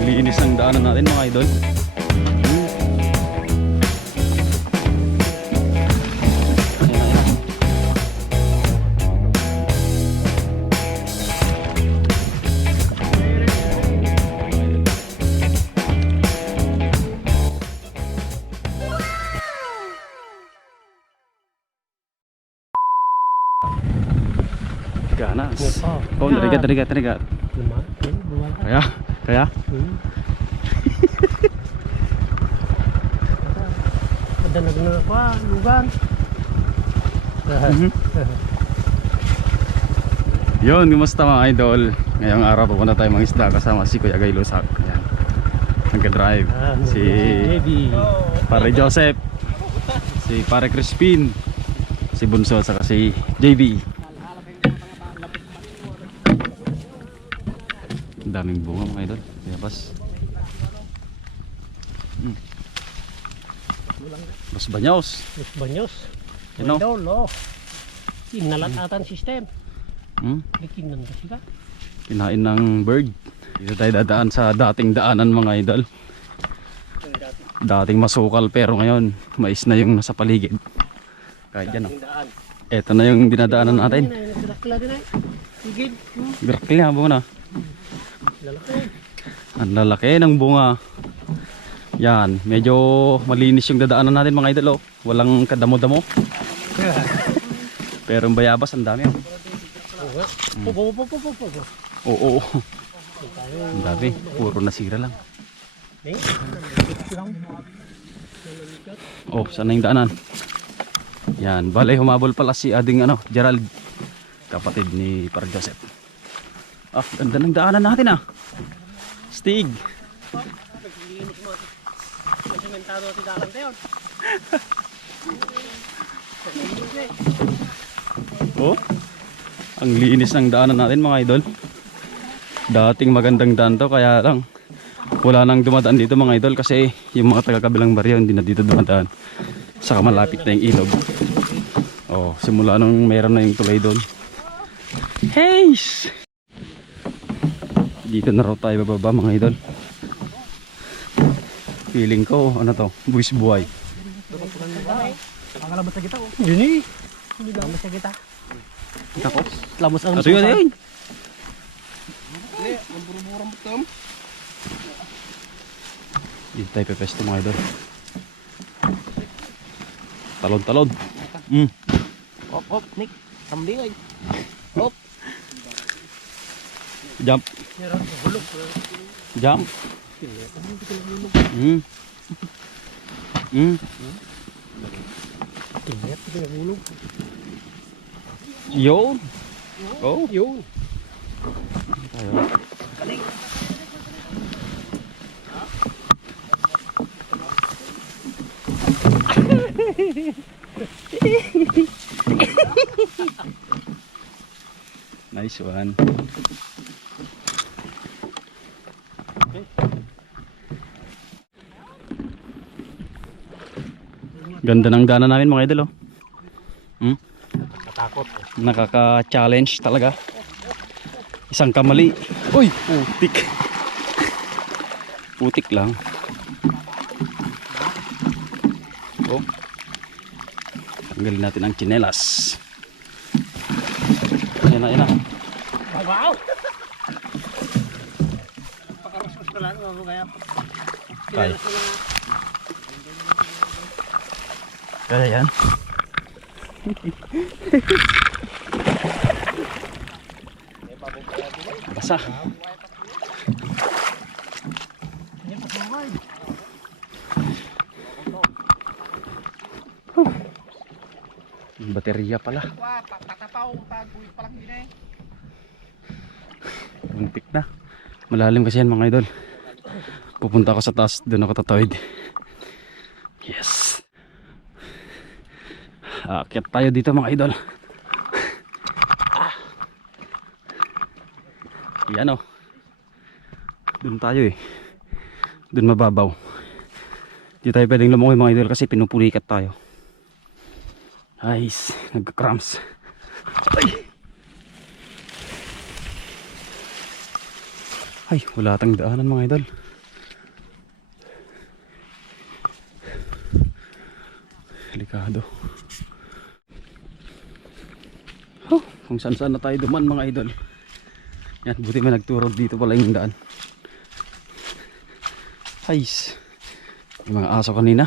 Ang linis ng daanan natin mga idol. Ganas. Oh, Oh, narigat, narigat, narigat. Ka. Kaya, kaya. Hmm. Madalag na ako ah, lugan. Yun, kumusta mga idol? Ngayong araw pupunta tayo mga isda kasama si Kuya Gay Lusak. Yan. Nagka-drive. Ah, Si JB. Pare Joseph. Si Pare Crispin. Si Bunso saka si JB. Daming bunga mga idol. Yabas. Hmm. Mas banyos. Los Banyos. You know? Idol, oh. Inalatatan system. Hmm? Likin nang kasi ka. Kinain ng bird. Dito tayo dadaan sa dating daanan mga idol. Dating masukal pero ngayon mais na yung nasa paligid. Kahit yan oh. Eto na yung dinadaanan natin. Hmm. Ha bunga na. Lalaki. Ang lalaki ng bunga. Yan, medyo malinis yung dadaanan natin mga idol oh. Walang kadamo-damo. Pero ang bayabas ang dami oh. Pupo, pupo. Oo, oo. Ang dami. Puro nasira lang. Oh, saan na yung daanan? Yan, balay humabol pala si ading ano, Gerald. Kapatid ni Par Joseph. Ah, ganda ng daanan natin ah. Stig. Oh. Ang linis ng daanan natin mga idol. Dating magandang daan to kaya lang wala nang dumadaan dito mga idol kasi yung mga taga kabilang baryo hindi na dito dumadaan. Saka malapit na yung ilog. Oh, simula nung meron na yung tulay doon. Hey! Dito na raw tayo bababa mga idol. Feeling ko, ano to, buwis buhay. Ang labas sa kita oh. Yun eh. Labas sa kita. Ako? Labas ang Ato yun, yun. Dito tayo pepesto mga idol. Talon, talon. Mm. Op, op, Nick. Kambing ay. Op. Jump. Jump. Mm. Mm. Tingnan hulog. Yun. Oh. Yun. Nice one. Ganda ng daanan namin mga idol oh. Hmm? Natakot. Nakaka-challenge talaga. Isang kamali. Uy, putik. Putik lang. Oh. Tanggalin natin ang chinelas. Ayan na, ayan na. Wow! Pakarasos ka lang kaya. Kaya. Yan. Basa. Yung Baterya pala. Muntik na. Malalim kasi yan mga idol. Pupunta ako sa taas, doon ako tatawid. Yes. Akyat tayo dito mga idol. ah. Yan o. Doon tayo eh. Doon mababaw. Hindi tayo pwedeng lumungoy mga idol kasi pinupulikat tayo. Nice. Nagka-cramps. Ay! Ay, wala tang daanan mga idol. Delikado. Kung saan saan na tayo duman mga idol. Yan, buti may nagturo dito pala yung daan. Hais. Yung mga aso kanina.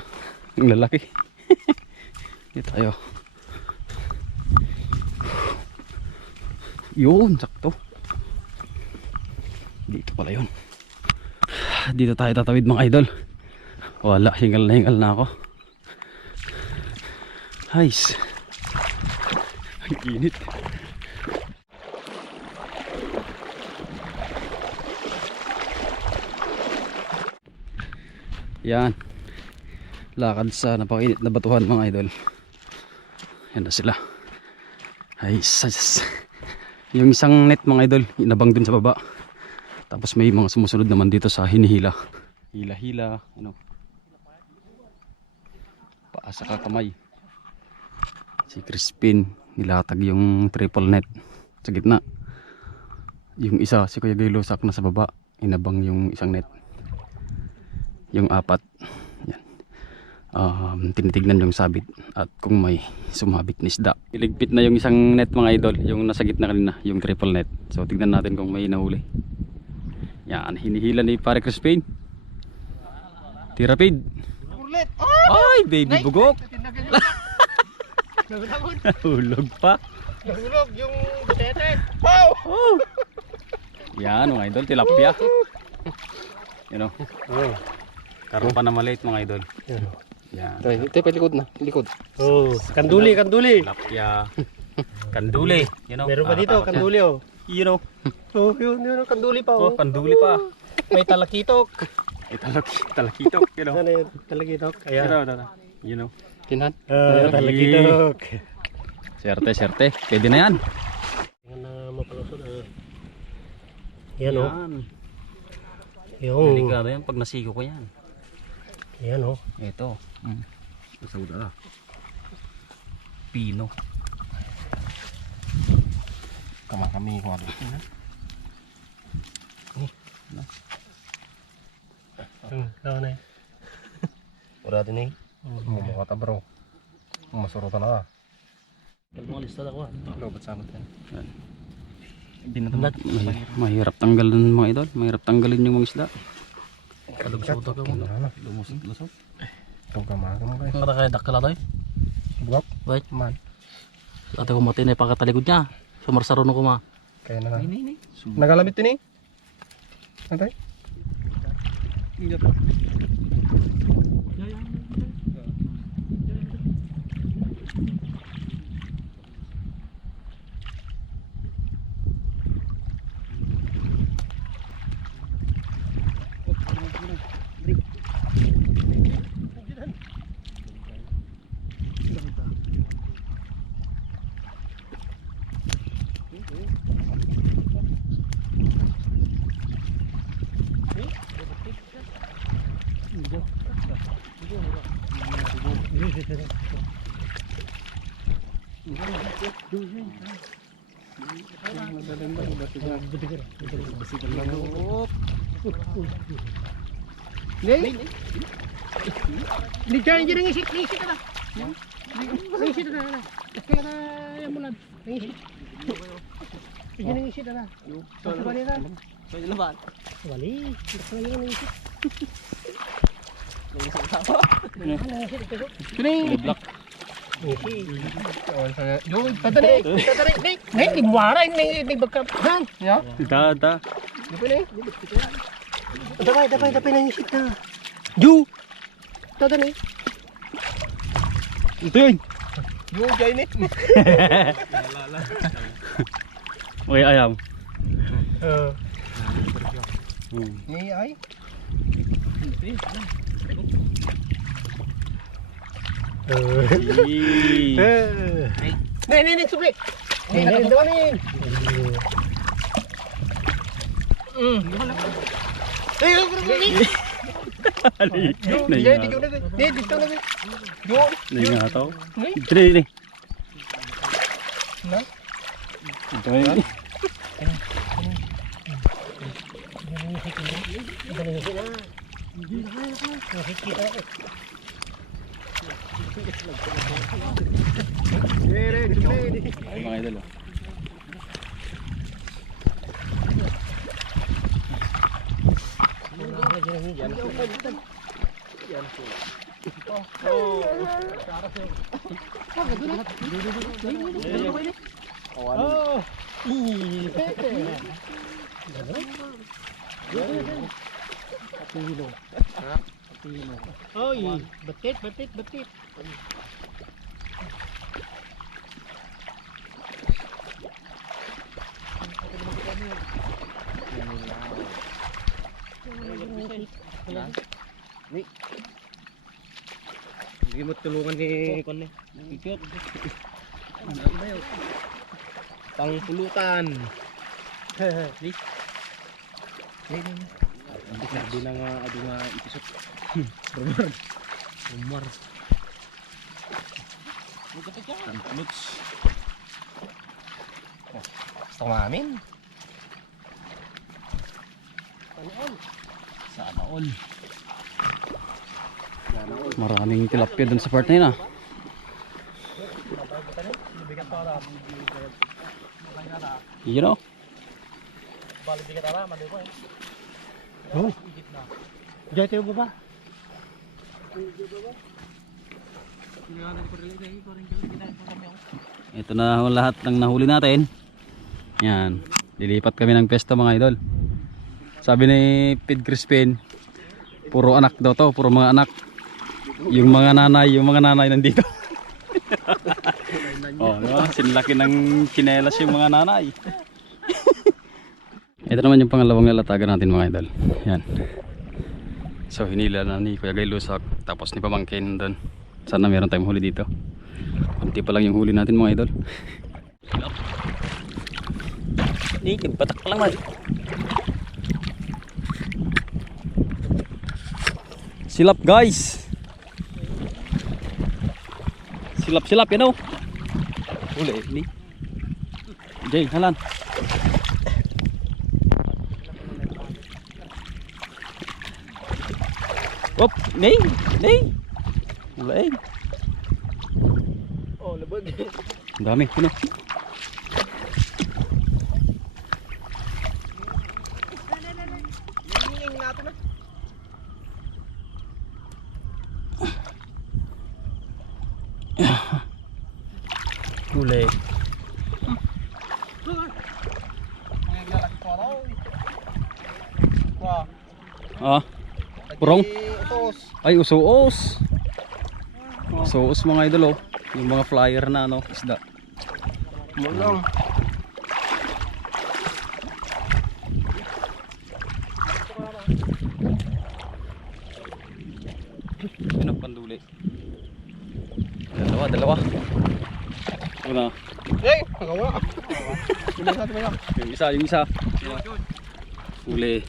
Yung lalaki. Dito tayo. Yun, sakto. Dito pala yun. Dito tayo tatawid mga idol. Wala, hingal na hingal na ako. Hais. Ang init. Yan. Lakad sa napakainit na batuhan mga idol. Yan na sila. Ay, sas. Yung isang net mga idol, inabang dun sa baba. Tapos may mga sumusunod naman dito sa hinihila. Hila-hila, ano. Paasa ka kamay. Si Crispin, nilatag yung triple net sa gitna. Yung isa, si Kuya Gaylosak na sa baba, inabang yung isang net. Yung apat, yan. Um, tinitignan yung sabit at kung may sumabit na isda. Iligpit na yung isang net mga idol, yung nasa gitna kanina, yung triple net. So tignan natin kung may nahuli. Yan, hinihila ni pare Crispin. Tirapid. Ay, baby bugok. Nagulagod! Hulog pa. Nahulog yung butete! Wow! Oh. Yan mga idol, tilapia. You know, Oh. Karoon pa na maliit mga idol. Yan. Yan. Ito, ito pa likod na. Likod. Oh, kanduli, kanduli. Tilapia. Kanduli. You know, Meron pa dito, nakakatakot yan. kanduli oh. You know, Oh, yun, yun, kanduli pa oh, oh. kanduli pa. May talakitok. Ay, talaki, talakitok. You know. Ano yun, talakitok? You Ayan. know, you know, you know. Tinan? Ah, talakitok. Serte, serte. Pwede na yan. Yan na mapalusot. ah. Yan oh. Yan. Yung. Delikado yan pag nasigo ko yan. Yan oh. Ito. Mm. Masauda na. Pino. Kamakami ko ano. Hmm, daw na. Wala din eh. Mumukha ta bro. Masurutan na ka. Kalmalista ako ah. Lobat sa na mahirap, mahirap tanggalin mga idol. Mahirap tanggalin yung mga isda. Kalubsot ako. Lumusot, lusot. Itong kamaga mo guys. Ang kata kaya dakala tayo. Buwak. Wait, Man. ate ko mati na pagkataligod niya. Sumarsaron ko ma. Kaya na na. Nagalamit din eh. Natay? Hindi. Hindi dyan, dyan ang isip. Nangisip ka na. Nangisip na na. Kaya na lang. Nangisip. Dyan ang isip na na. Sa bali na. Na ba? Sa bali. Yun ang isip. Nangisip ka po. Nangisip ka. May black. Yung ni. Okay, ayam. Eh, Hmm. ni. Yee. Eh. Nih, nih, nih, subli. Nih, nih, dapat nih. Hmm. Eh, ni. Ju, jay di ju na. Ni, di ju na. Ju. Nangingataw. Ni. Ito na yun eh. Na. Ito na yun. Ay mga idol oh. Oh. Oh. Oh. Oy, batit, batit, batit. Hindi mo tulungan ni Kon ni. Kikit. Pang pulutan. Ni. Ni. Sabi na nga ado nga ipisot. Rumar. Rumar. Tantulots. Gusto mamin. Sana all. Maraming tilapia dun sa part na yun ah. You know? Oh. Diyan tayo baba. Ito na lahat ng nahuli natin. Yan. Lilipat kami ng pesto mga idol. Sabi ni Pid Crispin, puro anak daw to, puro mga anak. Yung mga nanay, yung mga nanay nandito. oh, no? Sinlaki ng chinelas yung mga nanay. Ito naman yung pangalawang lalatagan natin mga idol. Yan. So hinila na ni Kuya Gay Lusak tapos ni Pamangkin doon. Sana meron tayong huli dito. Kunti pa lang yung huli natin mga idol. Ni, batak pa lang man. Silap guys. Silap silap yan oh. Huli ni. Jay, halan. Op, nay, nay. Huli. Oh, labag. Dami, puno. Huli. Ah, Purong? Ay usuos. Usuos mga idol oh. Yung mga flyer na ano, isda. Mulong. Yun ang panduli. Dalawa, dalawa. Una, atin ba? yung isa, yung isa. Huli.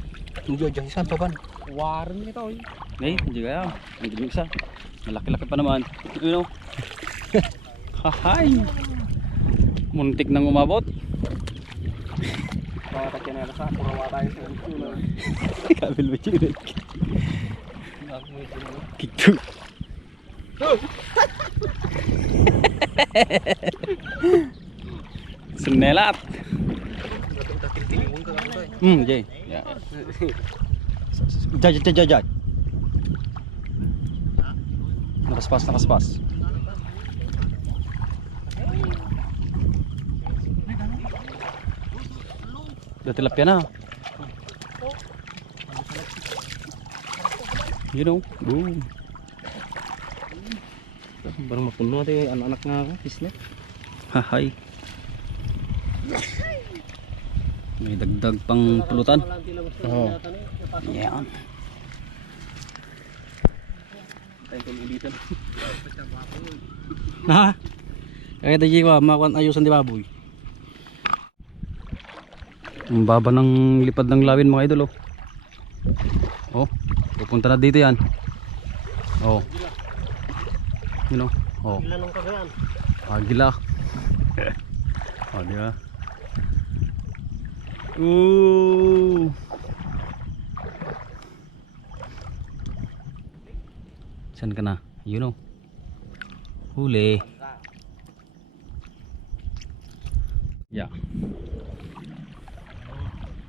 Hindi diyan sa to ban. Waran nito eh. Ngay, hindi kaya. Hindi yung isa. Malaki-laki pa naman. You know? Hahay! Muntik nang umabot. Sa tayo sa ito. Kabil ba yun? Kikto. Sunelat. Hmm, Jay. Ya. Jaj, jaj, jaj, jaj. Nakaspas, nakaspas. Udah tilapia na. You know, boom. Baru mapuno natin anak-anak nga ako. Isne. Hahay. May dagdag pang pulutan. Oo. Yan. Na. Kaya tayo wa makuan ayusan di baboy. Ang baba ng lipad ng lawin mga idol oh. Oh, pupunta na dito yan. Oh. You know? Oh, Ilan nung kagayan? agila. oh, di ba? Ooh. Saan ka na? You know. Huli. Yeah.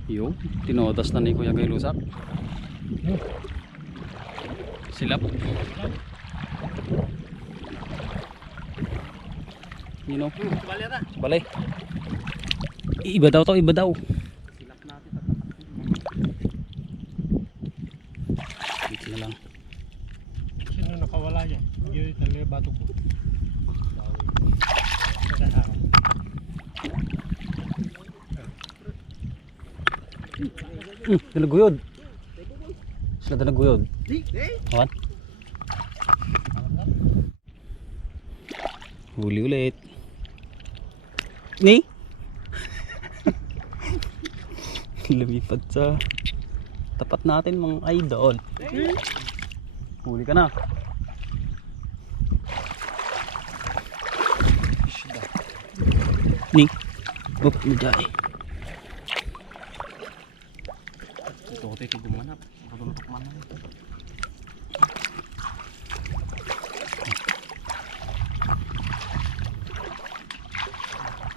Yo, tinotas na ni Kuya Gay Lusak. Silap. Balik na. Balay. Iba daw to, iba daw. Dito na lang. Sino nakawala niya? Hindi talaga batok mo. Hmm, dalaguyod. Sila dalaguyod. Di, di. Awan. Huli ulit. Ni? Lumipad sa tapat natin mga idol. Huli ka na. Ni? Up, medya eh. Ito ko tayo gumanap. Pagulutok man na.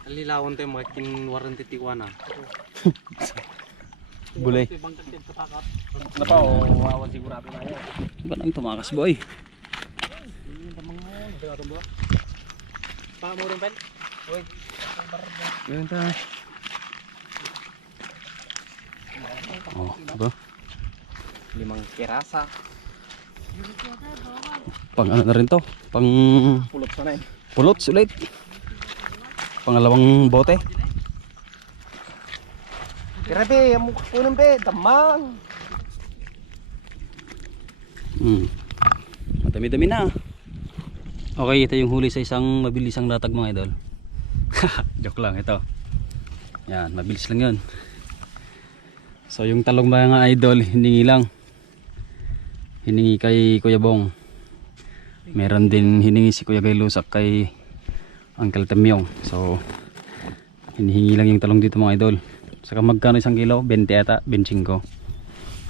Alilawan tayo mga kinwaran titiwana. Bulay. Ano pa o wawan sigurado na yan. Ba nang tumakas boy? Pa mo rin, Ben? Uy. Yun ta. Oh, diba? Limang kirasa. Pang ano na rin to? Pang Pulot sa na eh. pulot ulit. Pangalawang bote. Grabe, ang mukha ko ng be, damang. Hmm. Madami-dami na. Okay, ito yung huli sa isang mabilisang latag mga idol. Joke lang ito. Yan, mabilis lang yun. So yung talong mga idol, hiningi lang. Hiningi kay Kuya Bong. Meron din hiningi si Kuya Gaylusak kay Uncle Temyong. So hinihingi lang yung talong dito mga idol. Saka magkano isang kilo? 20 ata, 25.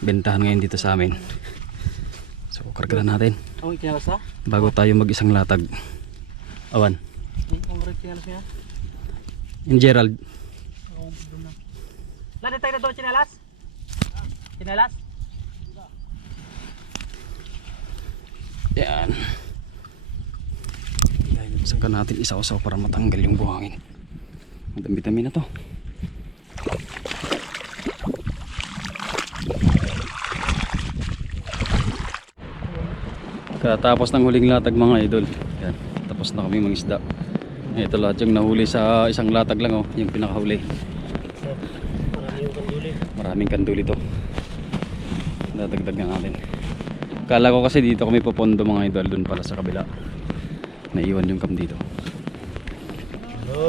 Bentahan ngayon dito sa amin. So karga na natin bago tayo mag isang latag. Awan. In Gerald. Lada tayo na doon, chinalas? Chinalas? Yan. Saka natin isa-usaw para matanggal yung buhangin. Ang dami-dami na to. Katapos ng huling latag mga idol. Yan. Tapos na kami mangisda. Ito lahat yung nahuli sa isang latag lang oh. Yung pinakahuli. Maraming kanduli to. Dadagdag na natin. Kala ko kasi dito kami pupondo mga idol dun pala sa kabila. Naiwan yung cam dito.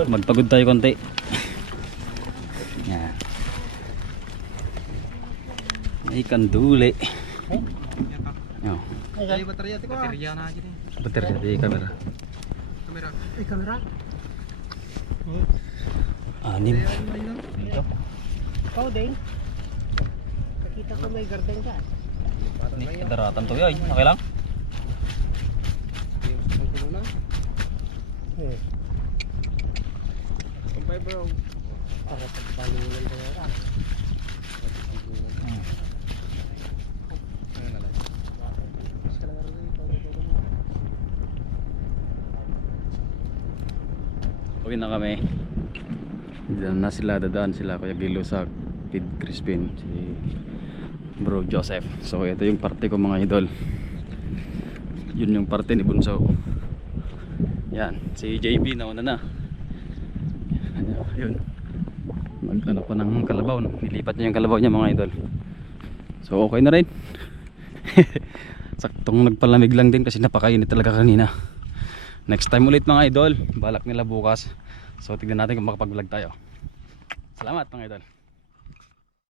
Magpagod tayo konti. Yan. May kanduli. Oh, Ay, baterya ko. Baterya na aja deh. baterya di kamera. Kamera. Ay, kamera. Anim. Dito. Ikaw din. Ko may garden ka. Ni, daratan to yun. Okay lang? Eh, Kumpay bro. para sa balungan ka nga. Uwi na kami. Diyan na sila dadaan sila Kuya Gilo sa Kid Crispin si Bro Joseph. So ito yung parte ko mga idol. Yun yung parte ni Bunso. Yan, si JB nauna na. Yun. Magano pa ng kalabaw. Nilipat niya yung kalabaw niya mga idol. So okay na rin. Saktong nagpalamig lang din kasi napakainit talaga kanina. Next time ulit mga idol. Balak nila bukas. So tignan natin kung makapag-vlog tayo. Salamat mga idol.